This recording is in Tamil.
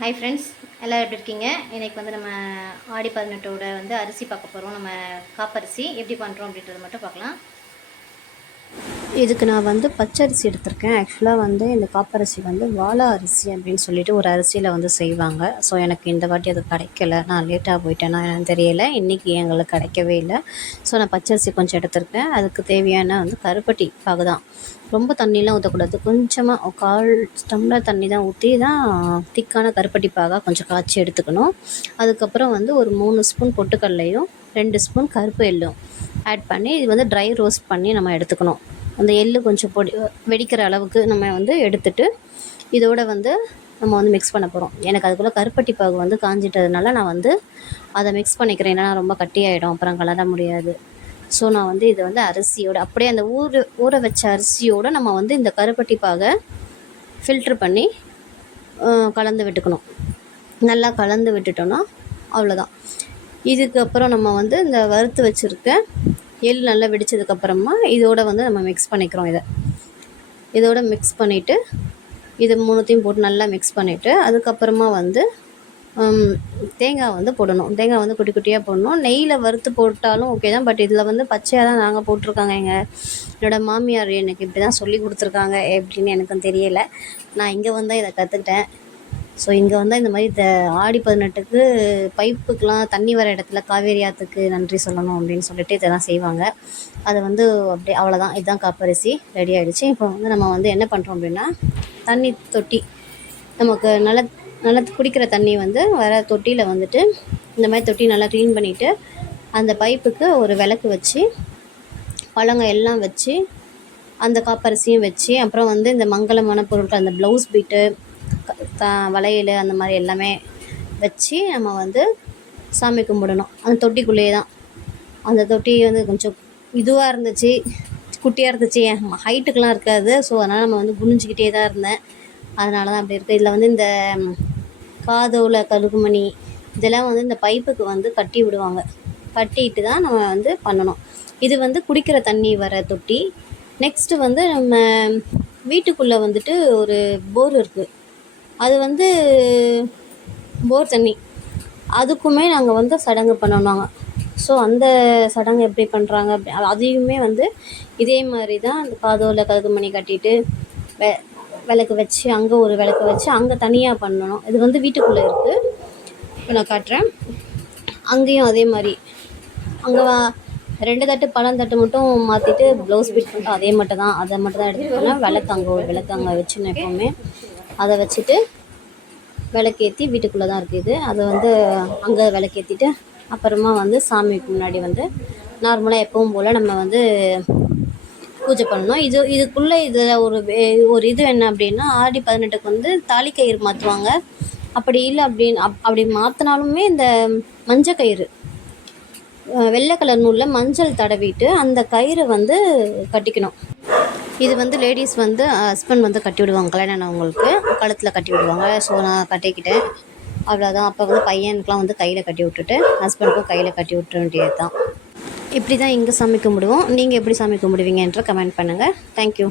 ஹாய் ஃப்ரெண்ட்ஸ், எல்லோரும் எப்படி இருக்கீங்க? இன்றைக்கி வந்து நம்ம ஆடி 18ஓட வந்து அரிசி பார்க்க போகிறோம். நம்ம காப்பரிசி எப்படி பண்ணுறோம் அப்படின்றத மட்டும் பார்க்கலாம். இதுக்கு நான் வந்து பச்சரிசி எடுத்திருக்கேன். ஆக்சுவலாக வந்து இந்த காப்பரிசி வந்து வாழை அரிசி அப்படின்னு சொல்லிட்டு ஒரு அரிசியில் வந்து செய்வாங்க. ஸோ எனக்கு இந்த வாட்டி அது கிடைக்கல. நான் லேட்டாக போயிட்டேன்னா என்னன்னு தெரியலை. இன்றைக்கி எங்களுக்கு கிடைக்கவே இல்லை. ஸோ நான் பச்சரிசி கொஞ்சம் எடுத்திருக்கேன். அதுக்கு தேவையான வந்து கருப்பட்டி பாகு தான். ரொம்ப தண்ணிலாம் ஊற்றக்கூடாது. கொஞ்சமாக 1/4 டம்ளர் தண்ணி தான் ஊற்றி தான் திக்கான கருப்பட்டி பாகாக கொஞ்சம் காய்ச்சி எடுத்துக்கணும். அதுக்கப்புறம் வந்து ஒரு 3 ஸ்பூன் பொட்டுக்கடலையும் 2 ஸ்பூன் கருப்பு எள்ளும் ஆட் பண்ணி இது வந்து ட்ரை ரோஸ்ட் பண்ணி நம்ம எடுத்துக்கணும். அந்த எள்ளு கொஞ்சம் வெடிக்கிற அளவுக்கு நம்ம வந்து எடுத்துட்டு இதோட வந்து நம்ம வந்து மிக்ஸ் பண்ண போகிறோம். எனக்கு அதுக்குள்ளே கருப்பட்டி பாகு வந்து காஞ்சிட்டதுனால நான் வந்து அதை மிக்ஸ் பண்ணிக்கிறேன். ஏன்னா ரொம்ப கட்டியாயிடும், அப்புறம் கலர முடியாது. ஸோ நான் வந்து இதை வந்து அரிசியோடு அப்படியே அந்த ஊற வச்ச அரிசியோடு நம்ம வந்து இந்த கருப்பட்டி பாகை ஃபில்ட்ரு பண்ணி கலந்து விட்டுக்கணும். நல்லா கலந்து விட்டுட்டோன்னா அவ்வளோதான். இதுக்கப்புறம் நம்ம வந்து இந்த வறுத்து வச்சுருக்க எள் நல்லா வெடித்ததுக்கப்புறமா இதோட வந்து நம்ம மிக்ஸ் பண்ணிக்கிறோம். இதோட மிக்ஸ் பண்ணிவிட்டு இது 3த்தையும் போட்டு நல்லா மிக்ஸ் பண்ணிவிட்டு அதுக்கப்புறமா வந்து தேங்காய் வந்து போடணும். தேங்காய் வந்து குட்டி குட்டியாக போடணும். நெய்யில் வறுத்து போட்டாலும் ஓகே தான். பட் இதில் வந்து பச்சையாக தான் நாங்கள் போட்டிருக்காங்க. என்னோடய மாமியார் எனக்கு இப்படி தான் சொல்லி கொடுத்துருக்காங்க. எப்படின்னு எனக்கும் தெரியலை. நான் இங்கே வந்தால் இதை கற்றுக்கிட்டேன். ஸோ இங்கே வந்தால் இந்த மாதிரி ஆடி 18க்கு பைப்புக்கெலாம் தண்ணி வர இடத்துல காவேரி ஆற்றுக்கு நன்றி சொல்லணும் அப்படின்னு சொல்லிட்டு இதெல்லாம் செய்வாங்க. அது வந்து அப்படியே அவ்வளோதான். இதுதான் காப்பரிசி ரெடி ஆகிடுச்சு. இப்போ வந்து நம்ம வந்து என்ன பண்ணுறோம் அப்படின்னா, தண்ணி தொட்டி நமக்கு நல்லா குடிக்கிற தண்ணி வந்து வர தொட்டியில் வந்துட்டு இந்த மாதிரி தொட்டி நல்லா க்ளீன் பண்ணிவிட்டு அந்த பைப்புக்கு ஒரு விளக்கு வச்சு பழங்க எல்லாம் வச்சு அந்த காப்பரிசியும் வச்சு அப்புறம் வந்து இந்த மங்களமான பொருட்கள் அந்த ப்ளவுஸ் பீட்டு வளையல் அந்த மாதிரி எல்லாமே வச்சு நம்ம வந்து சாமி கும்பிடணும். அந்த தொட்டிக்குள்ளேயே தான். அந்த தொட்டி வந்து கொஞ்சம் இதுவாக இருந்துச்சு, குட்டியாக இருந்துச்சு, என் ஹைட்டுக்கெலாம் இருக்காது. ஸோ அதனால் நம்ம வந்து குனிஞ்சிக்கிட்டே தான் இருந்தேன். அதனால தான் அப்படி இருக்குது. இதில் வந்து இந்த காதோல கழுகுமணி இதெல்லாம் வந்து இந்த பைப்புக்கு வந்து கட்டி விடுவாங்க. கட்டிட்டு தான் நம்ம வந்து பண்ணணும். இது வந்து குடிக்கிற தண்ணி வர தொட்டி. நெக்ஸ்ட்டு வந்து நம்ம வீட்டுக்குள்ளே வந்துட்டு ஒரு போர் இருக்குது. அது வந்து போர் தண்ணி. அதுக்குமே நாங்கள் வந்து சடங்கு பண்ணணுங்க. ஸோ அந்த சடங்கு எப்படி பண்ணுறாங்க அதையுமே வந்து இதே மாதிரி தான் அந்த காதோல கழுகுமணி கட்டிட்டு விளக்கு வச்சு அங்கே ஒரு விளக்கு வச்சு அங்கே தனியாக பண்ணணும். இது வந்து வீட்டுக்குள்ளே இருக்குது. இப்போ நான் காட்டுறேன். அங்கேயும் அதே மாதிரி அங்கே 2 தட்டு பழந்தட்டு மட்டும் மாற்றிட்டு ப்ளவுஸ் பீட் பண்ணிட்டு அதே மட்டும் தான் அதை மட்டும் தான் எடுத்துக்கணும். விளக்கு அங்கே ஒரு விளக்கு அங்கே வச்சுன்னு எப்போவுமே அதை வச்சுட்டு விளக்கேற்றி வீட்டுக்குள்ளே தான் இருக்குது. அதை வந்து அங்கே விளக்கேற்றிட்டு அப்புறமா வந்து சாமிக்கு முன்னாடி வந்து நார்மலாக எப்பவும் போல் நம்ம வந்து பூஜை பண்ணணும். இதுக்குள்ளே இதில் ஒரு இது என்ன அப்படின்னா, ஆடி 18க்கு வந்து தாலிக்கயிறு மாற்றுவாங்க. அப்படி இல்லை அப்படி மாற்றினாலுமே இந்த மஞ்சள் கயிறு வெள்ளை கலர் நூலில் மஞ்சள் தடவிட்டு அந்த கயிறை வந்து கட்டிக்கணும். இது வந்து லேடிஸ் வந்து ஹஸ்பண்ட் வந்து கட்டி விடுவாங்க. கல்யாணம் ஆனவங்களுக்கு கழுத்தில் கட்டி விடுவாங்க. ஸோ நான் கட்டிக்கிட்டேன். அவ்வளோதான். அப்போ வந்து பையனுக்குலாம் வந்து கையில் கட்டி விட்டுட்டு ஹஸ்பண்டுக்கும் கையில் கட்டி விட்டுற வேண்டியது தான். இப்படி தான் இங்கே சாமி கும்பிடுவோம். நீங்கள் எப்படி சாமி கும்பிடுவீங்கன்ற கமெண்ட் பண்ணுங்கள். தேங்க்யூ.